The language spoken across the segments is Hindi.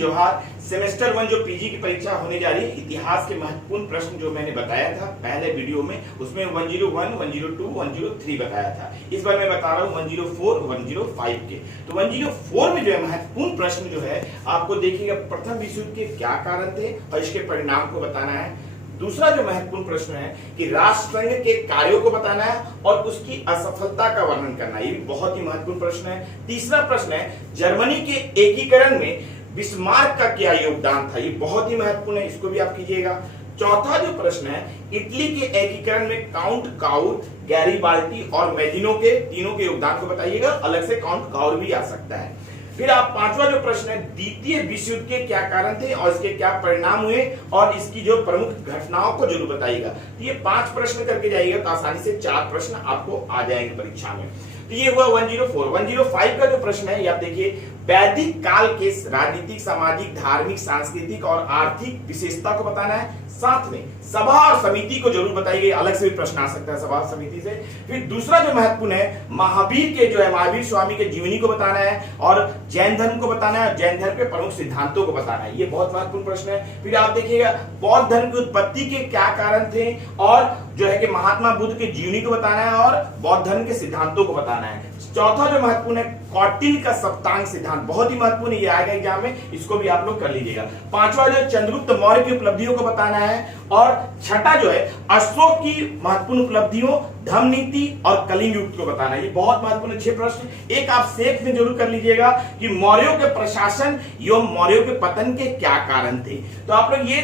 जोहार। सेमेस्टर 1 जो पीजी की परीक्षा होने जा रही है, इतिहास के महत्वपूर्ण प्रश्न जो मैंने बताया था पहले वीडियो में, उसमें 101, 102, 103 बताया था। इस बार मैं बता रहा हूँ 104, 105 के। तो 104 में जो है महत्वपूर्ण प्रश्न जो है आपको देखिएगा, प्रथम विश्व युद्ध के क्या कारण थे और इसके परिणाम को बताना है। दूसरा जो महत्वपूर्ण प्रश्न है कि राष्ट्रसंघ के कार्यों को बताना है और उसकी असफलता का वर्णन करना है, ये भी बहुत ही महत्वपूर्ण प्रश्न है। तीसरा प्रश्न है जर्मनी के एकीकरण में बिस्मार्क का क्या योगदान था, ये बहुत ही महत्वपूर्ण है, इसको भी आप कीजिएगा। चौथा जो प्रश्न है, इटली के एकीकरण में काउंट काउर, गैरीबाल्टी और मेजिनो के तीनों के योगदान को बताइएगा, अलग से काउंट काउर भी आ सकता है। फिर आप पांचवा जो प्रश्न है, द्वितीय विश्व युद्ध के क्या कारण थे और इसके क्या परिणाम हुए और इसकी जो प्रमुख घटनाओं को जरूर बताइएगा। तो ये 5 प्रश्न करके जाइएगा तो आसानी से 4 प्रश्न आपको आ जाएंगे परीक्षा में। तो ये हुआ 104। 105 का जो प्रश्न है, ये आप देखिए, वैदिक काल के राजनीतिक, सामाजिक, धार्मिक, सांस्कृतिक और आर्थिक विशेषता को बताना है। साथ में सभा और समिति को जरूर बताइए, अलग से भी प्रश्न आ सकता है सभा और समिति से। फिर दूसरा जो महत्वपूर्ण है, महावीर के जो है महावीर स्वामी के जीवनी को बताना है और जैन धर्म को बताना है, जैन धर्म के प्रमुख सिद्धांतों को बताना है, ये बहुत महत्वपूर्ण प्रश्न है। फिर आप देखिएगा बौद्ध धर्म की उत्पत्ति के क्या कारण थे और जो है कि महात्मा बुद्ध के जीवनी को बताना है और बौद्ध धर्म के सिद्धांतों को बताना है। चौथा जो महत्वपूर्ण है, कौटिल्य का सप्तांग सिद्धांत, बहुत ही महत्वपूर्ण, ये आएगा एग्जाम में, इसको भी आप लोग कर लीजिएगा। पांचवा जो चंद्रगुप्त मौर्य की उपलब्धियों को बताना है और छठा जो है अशोक की महत्वपूर्ण उपलब्धियों, धम्म नीति और कलिंग युग को बताना है, ये बहुत महत्वपूर्ण 6 प्रश्न। एक आप सेफ में जरूर कर लीजिएगा कि मौर्यों के प्रशासन एवं मौर्यों के पतन के क्या कारण थे। तो आप लोग ये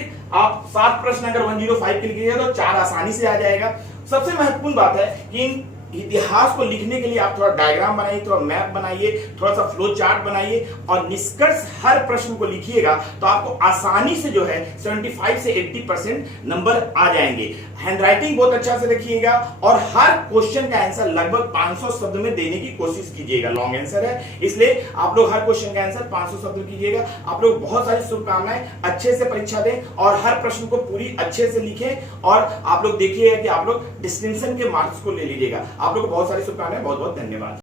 7 प्रश्न अगर 105 के लिखिएगा तो 4 आसानी से आ जाएगा। सबसे महत्वपूर्ण बात है कि इतिहास को लिखने के लिए आप थोड़ा डायग्राम बनाइए, थोड़ा मैप बनाइए, थोड़ा सा फ्लो चार्ट बनाइए और निष्कर्ष हर प्रश्न को लिखिएगा तो आपको आसानी से जो है 75 से 80% नंबर आ जाएंगे। हैंडराइटिंग बहुत अच्छा से रखिएगा और हर क्वेश्चन का आंसर लगभग 500 शब्द में देने की कोशिश कीजिएगा। लॉन्ग आंसर है, इसलिए आप लोग हर क्वेश्चन का आंसर 500 शब्द में कीजिएगा। आप लोग बहुत सारी शुभकामनाएं, अच्छे से परीक्षा दें और हर प्रश्न को पूरी अच्छे से लिखें और आप लोग देखिएगा कि आप लोग डिस्टिंक्शन के मार्क्स को ले लीजिएगा। आप लोग को बहुत सारी शुभकामनाएं, बहुत बहुत धन्यवाद।